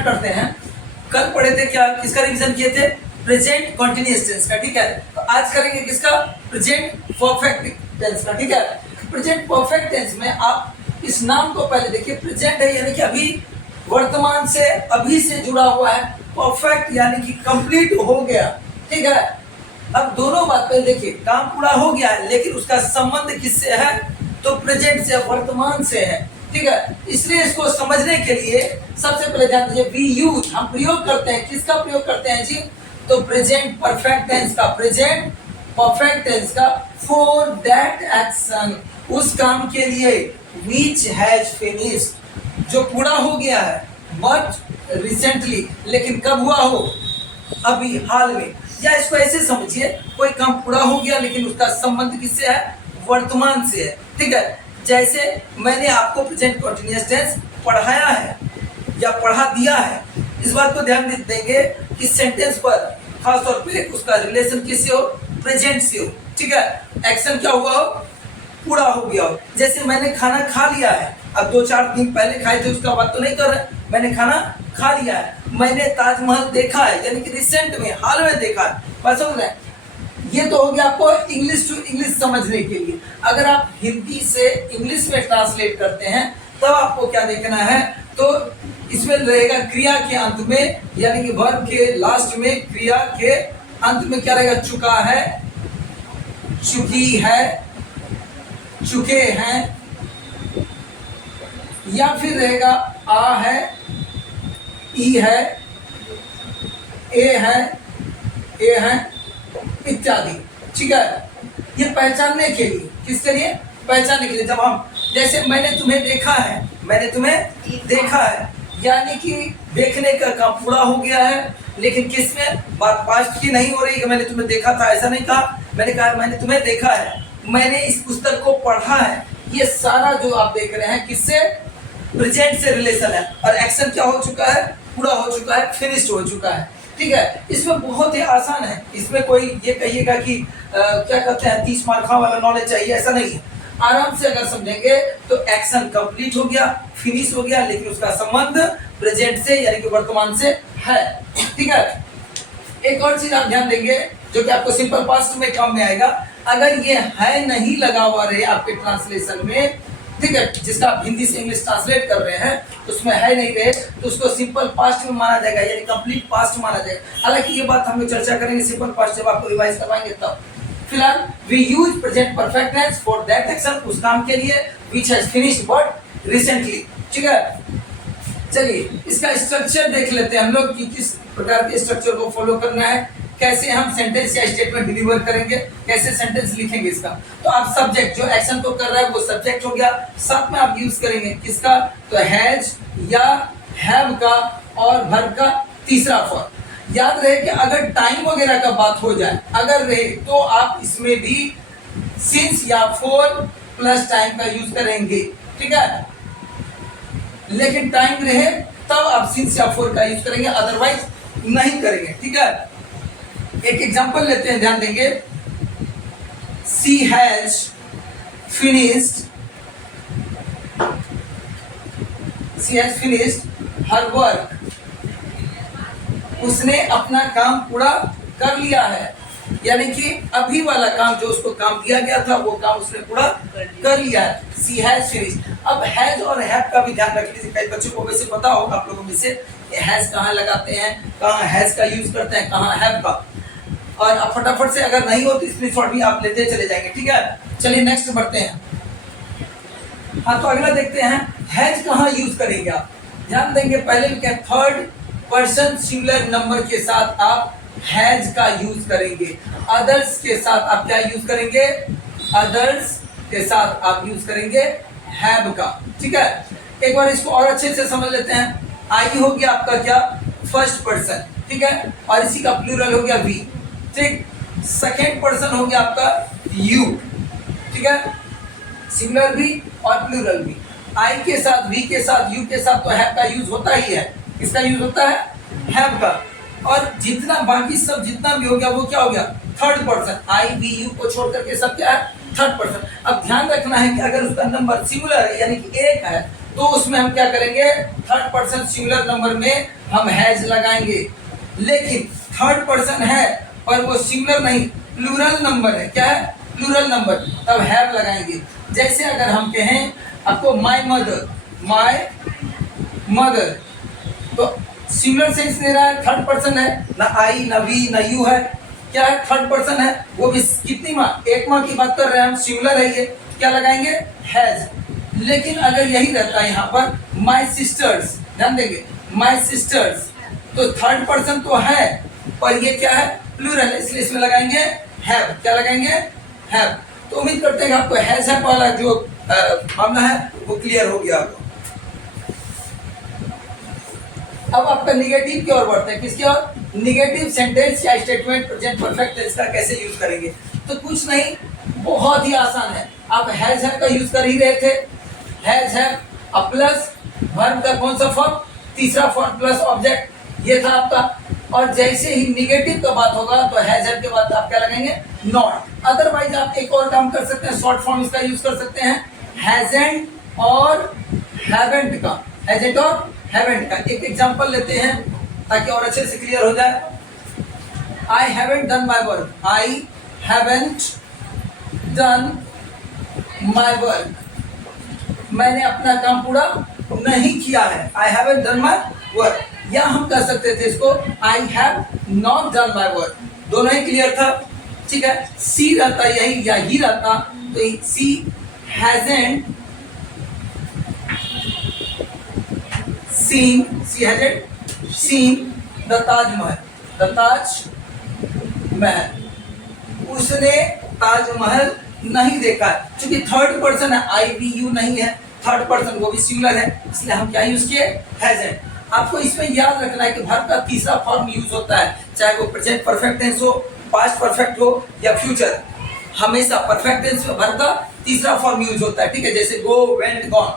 Start करते हैं। कल पढ़े थे क्या, किसका रिवीजन किए थे? प्रेजेंट कॉन्टिन्यूअस टेंस का, ठीक है। तो आज करेंगे किसका? प्रेजेंट परफेक्ट टेंस का, ठीक है। प्रेजेंट परफेक्ट टेंस में आप इस नाम को पहले देखिए, प्रेजेंट है यानी कि अभी, वर्तमान से, अभी से जुड़ा हुआ है। परफेक्ट यानी कि कंप्लीट हो गया, ठीक है। अब दोनों बात पहले देखिए, काम पूरा हो गया है लेकिन उसका संबंध किससे है? तो प्रेजेंट से, वर्तमान से है, ठीक है। इसलिए इसको समझने के लिए सबसे पहले ध्यान दीजिए, वी यूज, हम प्रयोग करते हैं, किसका प्रयोग करते हैं जी? तो प्रेजेंट परफेक्ट टेंस का, प्रेजेंट परफेक्ट टेंस का, फॉर दैट एक्शन, उस काम के लिए, विच हैज फिनिश्ड, जो पूरा हो गया है, बट रिसेंटली, लेकिन कब हुआ हो? अभी, हाल में। या इसको ऐसे समझिए, कोई काम पूरा हो गया लेकिन उसका संबंध किससे है? वर्तमान से है, ठीक है। जैसे मैंने आपको प्रेजेंट कंटीन्यूअस टेंस पढ़ाया है या पढ़ा दिया है, इस बात को ध्यान देंगे कि सेंटेंस पर खास तौर पे उसका रिलेशन किससे हो? प्रेजेंट से हो, ठीक है। एक्शन क्या हुआ हो? पूरा हो गया हो। जैसे मैंने खाना खा लिया है, अब 2-4 दिन पहले खाए थे उसका बात तो नहीं कर रहे, मैंने खाना खा लिया है। मैंने ताजमहल देखा है यानी कि रिसेंट में, हाल में देखा है, बात समझ रहे हैं? ये तो हो गया आपको इंग्लिश टू इंग्लिश समझने के लिए। अगर आप हिंदी से इंग्लिश में ट्रांसलेट करते हैं तब आपको क्या देखना है? तो इसमें रहेगा क्रिया के अंत में, यानी कि वर्ब के लास्ट में, क्रिया के अंत में क्या रहेगा? चुका है, चुकी है, चुके हैं, या फिर रहेगा आ है, ई है, ए है इत्यादि, ठीक है। ये पहचानने के लिए, किसके लिए? पहचानने के लिए। जब हम, जैसे मैंने तुम्हें देखा है, मैंने तुम्हें देखा है, यानी कि देखने का काम पूरा हो गया है, लेकिन किसमें? बात पास्ट की नहीं हो रही कि मैंने तुम्हें देखा था, ऐसा नहीं कहा। मैंने कहा मैंने तुम्हें देखा है, मैंने इस पुस्तक को पढ़ा है। ये सारा जो आप देख रहे हैं किससे? प्रेजेंट से रिलेशन है। और एक्शन क्या हो चुका है? पूरा हो चुका है, फिनिश्ड हो चुका है, ठीक है। इसमें बहुत ही आसान है, इसमें कोई ये कहिएगा कि क्या कहते हैं 30 मार्क वाला नॉलेज चाहिए, ऐसा नहीं है। आराम से अगर समझेंगे तो एक्शन कंप्लीट हो गया, फिनिश हो गया, लेकिन उसका संबंध प्रेजेंट से यानी कि वर्तमान से है, ठीक है। एक और चीज आप ध्यान देंगे जो कि आपको सिंपल पास्ट में काम में आएगा। अगर ये है नहीं लगा हुआ रहे आपके ट्रांसलेशन में, ठीक है, जिसका आप हिंदी से इंग्लिश ट्रांसलेट कर रहे हैं, उसमें है नहीं रहे तो उसको सिंपल पास्ट में माना जाएगा, यानी कंप्लीट पास्ट माना जाएगा। हालांकि ये बात हम लोग चर्चा करेंगे सिंपल पास्ट जब आपको रिवाइज करवाएंगे तब। फिलहाल we use present perfect tense for that action, उस काम के लिए, which has finished but recently, ठीक है। चलिए इसका स्ट्रक्चर देख लेते हैं हम लोग कि किस प्रकार के स्ट्रक्चर को फॉलो करना है, कैसे हम सेंटेंस या स्टेटमेंट डिलीवर करेंगे, कैसे सेंटेंस लिखेंगे इसका। तो आप सब्जेक्ट जो एक्शन को कर रहा है वो सब्जेक्ट हो गया, साथ में आप यूज करेंगे किसका? तो हैज या हैव का और वर्ब का तीसरा फॉर्म। याद रहे कि अगर टाइम वगैरह का बात हो जाए, अगर रहे तो आप इसमें भी सिंस या फॉर प्लस टाइम का यूज करेंगे, ठीक है। लेकिन टाइम रहे तब आप सिंस या फॉर का यूज करेंगे, अदरवाइज नहीं करेंगे, ठीक है। एक एग्जांपल लेते हैं, ध्यान देंगे। She has finished her work, उसने अपना काम पूरा कर लिया है, यानी कि अभी वाला काम जो उसको काम दिया गया था वो काम उसने पूरा कर लिया है। She has finished. अब हैज और हैव का भी ध्यान रख लीजिए, कई बच्चों को वैसे पता होगा आप लोगों में से हैज कहाँ लगाते हैं, कहाँ हैज का यूज करते हैं, कहाँ हैव का। और अब फटाफट से अगर नहीं हो तो स्क्रीनशॉट भी आप लेते चले जाएंगे, ठीक है। चलिए नेक्स्ट बढ़ते हैं। हाँ, तो अगला देखते हैं हैज कहाँ यूज करेंगे आप। ध्यान देंगे, पहले लिखे थर्ड पर्सन सिंगुलर नंबर के साथ आप हैज का यूज करेंगे, अदर्स के साथ आप क्या यूज करेंगे? अदर्स के साथ आप यूज करेंगे हैव का, ठीक है। एक बार इसको और अच्छे से समझ लेते हैं। आई हो गया आपका क्या? फर्स्ट पर्सन, ठीक है, और इसी का प्लूरल हो गया वी, ठीक। सेकेंड पर्सन हो गया आपका यू, ठीक है, सिंगुलर भी और प्लूरल भी। आई के साथ, वी के साथ, यू के साथ तो हैव का यूज होता ही है। किसका यूज होता है? हैव का। और जितना बाकी सब जितना भी हो गया वो क्या हो गया? Third person. I we you को छोड़ करके सब क्या है? Third person. अब ध्यान रखना है कि अगर उसका नंबर सिंगुलर है यानी कि एक है तो उसमें हम क्या करेंगे, थर्ड पर्सन सिंगुलर नंबर में हम हैज लगाएंगे। लेकिन थर्ड पर्सन है पर वो सिंगुलर नहीं, प्लूरल नंबर है। क्या है? प्लूरल नंबर, तब हैव लगाएंगे। जैसे अगर हम कहें आपको माय मदर, तो सिंगुलर सेंस दे रहा है, थर्ड पर्सन है, ना आई ना वी ना यू है, क्या है? थर्ड पर्सन है। वो भी कितनी माँ? एक माँ की बात कर रहे हैं हम, सिंगुलर है ये, क्या लगाएंगे? हैज। लेकिन अगर यही रहता है यहाँ पर माय सिस्टर्स, ध्यान देंगे, माय सिस्टर्स, तो थर्ड पर्सन तो है पर ये क्या है? प्लूरल है, इसलिए इसमें लगाएंगे हैव। क्या लगाएंगे? हैव। तो उम्मीद करते हैं कि आपको हैज है वाला जो मामला है वो क्लियर हो गया आपको। अब आपका निगेटिव की ओर बढ़ते हैं। किसकी ओर? निगेटिव सेंटेंस या स्टेटमेंट प्रेजेंट परफेक्ट टेंस का कैसे यूज करेंगे? तो कुछ नहीं, बहुत ही आसान है। आप हैज हैव का यूज कर ही रहे थे। हैज हैव अब प्लस वर्ब का कौन सा फॉर्म? तीसरा फॉर्म प्लस ऑब्जेक्ट, ये था आपका। और जैसे ही निगेटिव का बात होगा तो हैज हैव के बाद आप क्या लगाएंगे? नॉट। अदरवाइज आप एक और काम कर सकते हैं, शॉर्ट फॉर्म इसका यूज कर सकते हैं, हैजंट और हैवेंट का। हैजंट और हैवेंट का एक एग्जांपल लेते हैं ताकि और अच्छे से क्लियर हो जाए। I haven't done my work, I haven't done my work, मैंने अपना काम पूरा नहीं किया है। I haven't done my work. या हम कह सकते थे इसको I have not done my work, दोनों ही क्लियर था। ठीक है, सी रहता यही या ही रहता तो she hasn't seen, she hasn't seen the Taj Mahal, the Taj Mahal, उसने ताजमहल नहीं देखा। क्योंकि थर्ड पर्सन है, आई वी यू नहीं है, थर्ड पर्सन वो भी सिंगुलर है, इसलिए हम क्या यूज किए? हैजंट। आपको इसमें याद रखना है कि वर्ब का तीसरा फॉर्म यूज होता है, चाहे वो प्रेजेंट परफेक्ट टेंस हो, पास्ट परफेक्ट हो या फ्यूचर, हमेशा परफेक्ट टेंस में वर्ब का तीसरा फॉर्म यूज होता है। ठीक है, जैसे go, went, gone,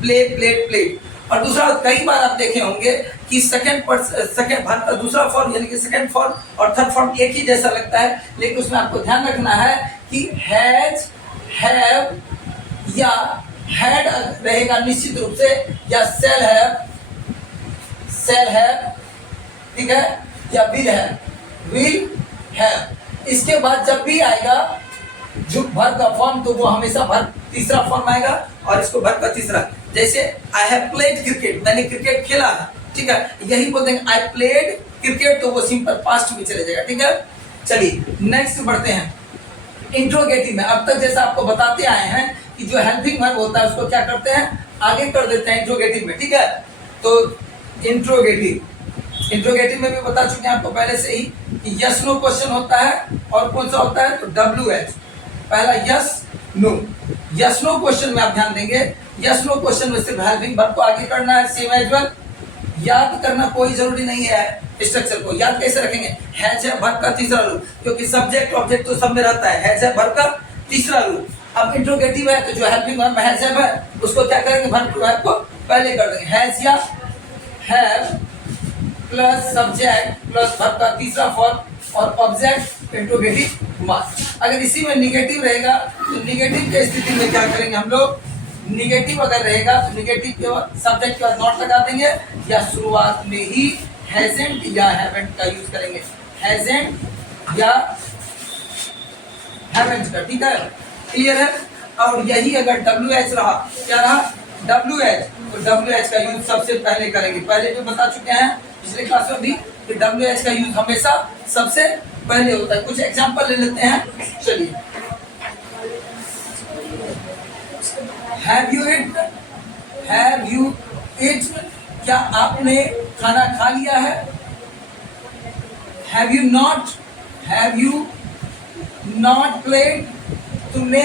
play, played, played. और दूसरा, कई बार आप देखे होंगे कि सेकंड वर्ब का दूसरा फॉर्म यानी कि सेकंड फॉर्म और थर्ड फॉर्म एक ही जैसा लगता है, लेकिन उसमें आपको ध्यान रखना है कि हैज, हैव या हैड रहेगा निश्चित रूप से, या सेल हैव, ठीक है, या विल हैव। इसके बाद जब भी आएगा जो वर्ब का फॉर्म तो वो हमेशा वर्ब तीसरा फॉर्म आएगा और इसको वर्ब का तीसरा। जैसे आई हैव प्लेड क्रिकेट, मैंने क्रिकेट खेला है। ठीक है, यही बोल देंगे आई प्लेड क्रिकेट, तो वो सिंपल पास्ट में चले जाएगा। ठीक है, चलिए नेक्स्ट बढ़ते हैं इंट्रोगेटिव में। अब तक जैसा आपको बताते आए हैं कि जो हेल्पिंग वर्ब होता है उसको क्या करते हैं? आगे कर देते हैं इंट्रोगेटिव में। ठीक है, तो इंट्रोगेटिव में भी बता चुके हैं आपको पहले से ही कि यस नो क्वेश्चन होता है और कौन सा होता है? तो WH, पहला yes no. Yes no question में आप ध्यान देंगे, यस नो क्वेश्चन में सिर्फ हेल्पिंग वर्ब को आगे करना है, सेम एज वेल। याद करना कोई जरूरी नहीं है स्ट्रक्चर को। याद कैसे रखेंगे? हैज है वर्ब का तीसरा रूप, क्योंकि सब्जेक्ट ऑब्जेक्ट तो सब में रहता है। हैज है वर्ब का तीसरा रूप। अब इंट्रोगेटिव है तो जो हेल्पिंग वर्ब हैज है उसको क्या करेंगे? वर्ब को पहले कर देंगे। हैज या have plus subject plus verb का तीसरा फॉर्म और ऑब्जेक्ट इंट्रोगेटिव मास। अगर इसी में निगेटिव रहेगा तो निगेटिव की स्थिति में क्या करेंगे हम लोग? निगेटिव अगर रहेगा तो निगेटिव के सब्जेक्ट के बाद नॉट लगा देंगे या शुरुआत में ही हैजंट या हैवेंट का यूज करेंगे। हैजंट या हैवेंट का। ठीक है, क्लियर है। और यही अगर WH रहा, क्या रहा? WH, तो WH का यूज सबसे पहले करेंगे। पहले भी बता चुके हैं पिछले क्लास में भी कि WH का यूज हमेशा सबसे पहले होता है। कुछ एग्जांपल ले लेते हैं, चलिए। हैव यू इट, क्या आपने खाना खा लिया है? हैव यू नॉट प्लेड, तुमने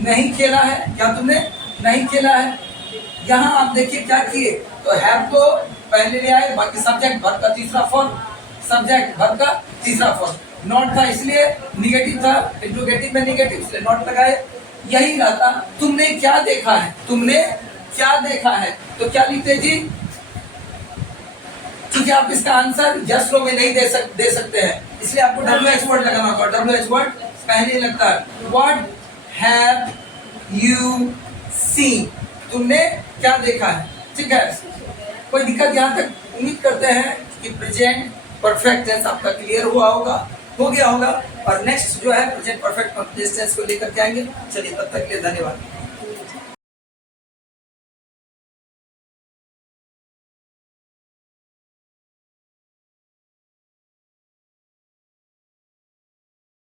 नहीं खेला है, क्या तुमने नहीं खेला है? यहाँ आप देखिए क्या किए, तो हैव को पहले ले आए, बाकी सब्जेक्ट वर्ब का तीसरा फॉर्म, सब्जेक्ट वर्ब का तीसरा फॉर्म। नॉट था इसलिए निगेटिव था, इंट्रोगेटिव में निगेटिव इसलिए नॉट लगाए। यही रहता तुमने क्या देखा है, तुमने क्या देखा है, तो क्या लिखते जी? क्योंकि आप इसका आंसर यस नो में नहीं दे सकते हैं, इसलिए आपको WH वर्ड लगाना होगा। WH वर्ड पहले लगता है। व्हाट हैव यू सीन, तुमने क्या देखा है। ठीक है, कोई दिक्कत यहाँ तक उम्मीद करते हैं कि प्रेजेंट परफेक्ट टेंस आपका क्लियर हुआ होगा, हो गया होगा। और नेक्स्ट जो है प्रेजेंट परफेक्ट कंप्लीट टेंस को लेकर के आएंगे। चलिए तब तक के लिए धन्यवाद।